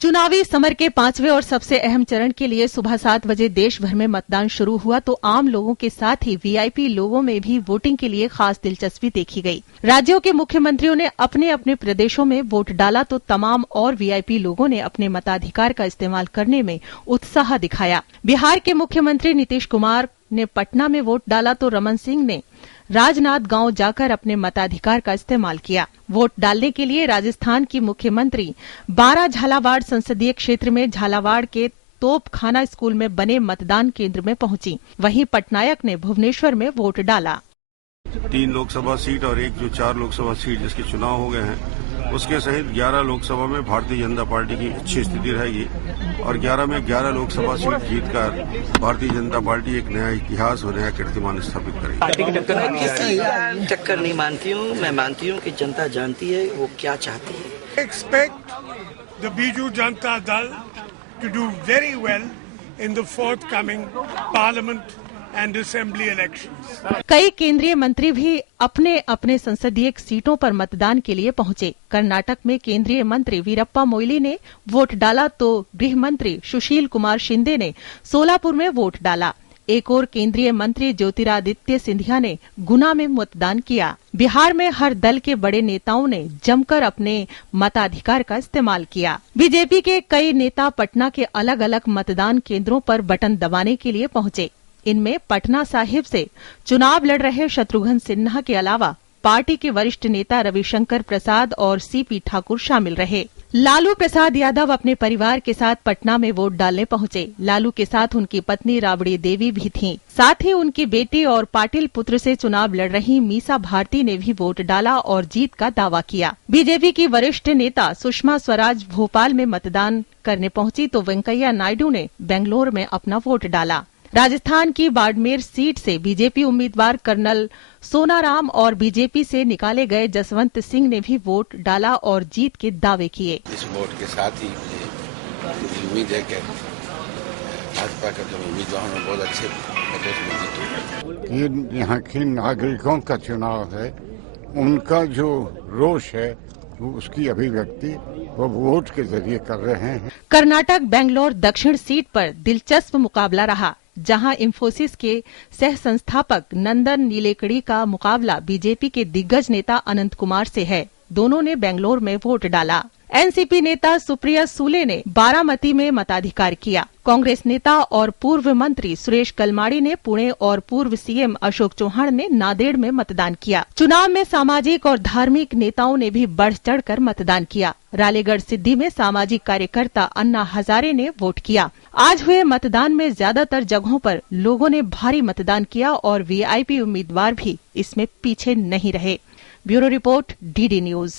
चुनावी समर के 5वें और सबसे अहम चरण के लिए सुबह 7 बजे देश भर में मतदान शुरू हुआ तो आम लोगों के साथ ही वीआईपी लोगों में भी वोटिंग के लिए खास दिलचस्पी देखी गई। राज्यों के मुख्यमंत्रियों ने अपने अपने प्रदेशों में वोट डाला तो तमाम और वीआईपी लोगों ने अपने मताधिकार का इस्तेमाल करने में उत्साह दिखाया। बिहार के मुख्यमंत्री नीतीश कुमार ने पटना में वोट डाला तो रमन सिंह ने राजनाथ गांव जाकर अपने मताधिकार का इस्तेमाल किया। वोट डालने के लिए राजस्थान की मुख्यमंत्री 12 झालावाड़ संसदीय क्षेत्र में झालावाड़ के तोपखाना स्कूल में बने मतदान केंद्र में पहुंची। वहीं पटनायक ने भुवनेश्वर में वोट डाला। 3 लोकसभा सीट और एक जो 4 लोकसभा सीट जिसके चुनाव हो गए हैं उसके सहित 11 लोकसभा में भारतीय जनता पार्टी की अच्छी स्थिति रहेगी और 11 में 11 लोकसभा सीट जीतकर भारतीय जनता पार्टी एक नया इतिहास और नया कीर्तिमान स्थापित करेगी। पार्टी की टक्कर नहीं मानती हूँ। मैं मानती हूँ कि जनता जानती है वो क्या चाहती है। Expect the Biju Janata Dal to do very well in the forthcoming Parliament and Assembly elections. कई केंद्रीय मंत्री भी अपने अपने संसदीय सीटों पर मतदान के लिए पहुंचे। कर्नाटक में केंद्रीय मंत्री वीरप्पा मोइली ने वोट डाला तो गृह मंत्री सुशील कुमार शिंदे ने सोलापुर में वोट डाला। एक और केंद्रीय मंत्री ज्योतिरादित्य सिंधिया ने गुना में मतदान किया। बिहार में हर दल के बड़े नेताओं ने जमकर अपने मताधिकार का इस्तेमाल किया। बीजेपी के कई नेता पटना के अलग अलग मतदान केंद्रों पर बटन दबाने के लिए पहुंचे। इनमें पटना साहिब से चुनाव लड़ रहे शत्रुघ्न सिन्हा के अलावा पार्टी के वरिष्ठ नेता रविशंकर प्रसाद और सीपी ठाकुर शामिल रहे। लालू प्रसाद यादव अपने परिवार के साथ पटना में वोट डालने पहुंचे। लालू के साथ उनकी पत्नी राबड़ी देवी भी थीं। साथ ही उनकी बेटी और पाटिल पुत्र से चुनाव लड़ रही मीसा भारती ने भी वोट डाला और जीत का दावा किया। बीजेपी की वरिष्ठ नेता सुषमा स्वराज भोपाल में मतदान करने पहुंची तो वेंकैया नायडू ने बेंगलोर में अपना वोट डाला। राजस्थान की बाड़मेर सीट से बीजेपी उम्मीदवार कर्नल सोनाराम और बीजेपी से निकाले गए जसवंत सिंह ने भी वोट डाला और जीत के दावे किए। इस वोट के साथ ही मुझे उम्मीद है कि भाजपा का जो उम्मीदवार है बहुत अच्छे मतों से जीतेंगे। यहाँ के नागरिकों का चुनाव है, उनका जो रोष है वो उसकी अभिव्यक्ति वो वोट के जरिए कर रहे हैं। कर्नाटक बेंगलोर दक्षिण सीट पर दिलचस्प मुकाबला रहा, जहां इंफोसिस के सह संस्थापक नंदन नीलेकड़ी का मुकाबला बीजेपी के दिग्गज नेता अनंत कुमार से है। दोनों ने बेंगलोर में वोट डाला। एनसीपी नेता सुप्रिया सूले ने बारामती में मताधिकार किया। कांग्रेस नेता और पूर्व मंत्री सुरेश कलमाड़ी ने पुणे और पूर्व सीएम अशोक चौहान ने नांदेड़ में मतदान किया। चुनाव में सामाजिक और धार्मिक नेताओं ने भी बढ़ चढ़कर मतदान किया। रालेगढ़ सिद्धि में सामाजिक कार्यकर्ता अन्ना हजारे ने वोट किया। आज हुए मतदान में ज्यादातर जगहों पर लोगों ने भारी मतदान किया और वीआईपी उम्मीदवार भी इसमें पीछे नहीं रहे। Bureau report, DD news.